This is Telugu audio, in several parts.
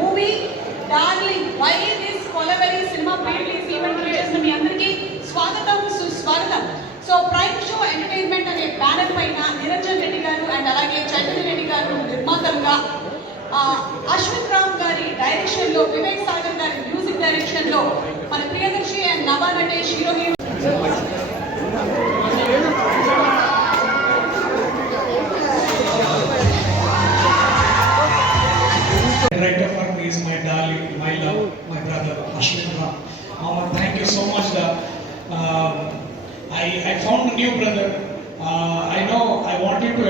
Movie darling why this Kolaveri సినిమా ప్రీలీజ్ ఈవెంట్ చేసిన మీ అందరికీ స్వాగతం సుస్వాగతం. సో ప్రైమ్ షో ఎంటర్టైన్మెంట్ అనే బ్యానర్ పైన నిరంజన్ రెడ్డి గారు అండ్ అలాగే చైతన్య రెడ్డి గారు నిర్మాతలుగా, అశ్విన్ రామ్ గారి డైరెక్షన్ లో, వివేక్ సాగర్ గారి మ్యూజిక్ డైరెక్షన్ లో మన Priyadarshi and Nabha Natesh hero Director for me is my darling, my love, my brother Ashwin Ram. Mama, thank you so much. I found a new brother. I know I wanted to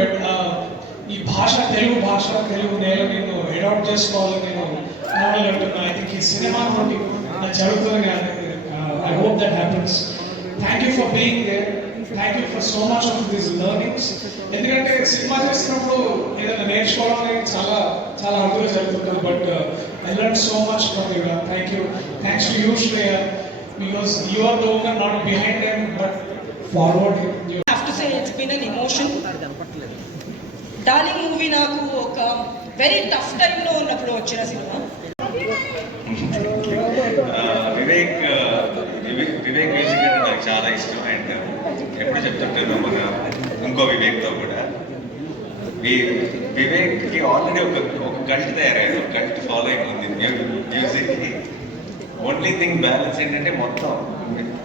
ఈ భాష తెలుగు నేను నేను అడాప్ట్ చేసుకోవాలని నేను అనుకుంటున్నాను. ఐ థింక్ ఈ సినిమా నుండి నా జరుగుతుంది. I hope that happens. Thank you for being there. Thank you for so much of these learnings. ఎందుకంటే సినిమా చేస్తున్నప్పుడు ఏదైనా నేర్చుకోవడం అనేది చాలా చాలా అర్థంగా జరుగుతుంది. But I learn so much from you. Thank you. Thanks to you Shreya, because you are the owner, not behind them but forward. I have to say it's been an emotion. Darling movie నాకు ఒక వెరీ టఫ్ టైంలో ఉన్నప్పుడు వచ్చిన సినిమా. వివేక్ మ్యూజిక్ అంటే నాకు చాలా ఇష్టం. అండ్ ఎప్పుడు చెప్తుంటాను మన ఇంకో వివేక్తో కూడా, వివేక్కి ఆల్రెడీ ఒక కల్ట్ తయారయ్యారు, ఒక కల్ట్ ఫాలోయింగ్ ఉంది మ్యూజిక్కి. ఓన్లీ థింగ్ బ్యాలెన్స్ ఏంటంటే మొత్తం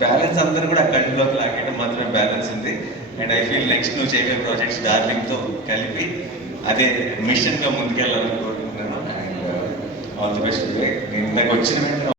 బ్యాలెన్స్ అందరూ కూడా ఆ కల్ట్లోకి లాగేయడం మాత్రమే బ్యాలెన్స్ ఉంది. అండ్ ఐ ఫీల్ నెక్స్ట్ నువ్వు చేయగల ప్రాజెక్ట్స్ డార్లింగ్తో కలిపి అదే మిషన్గా ముందుకెళ్ళాలని కోరుకుంటున్నాను. And all the best Vivek. నేను ఇందాక వచ్చిన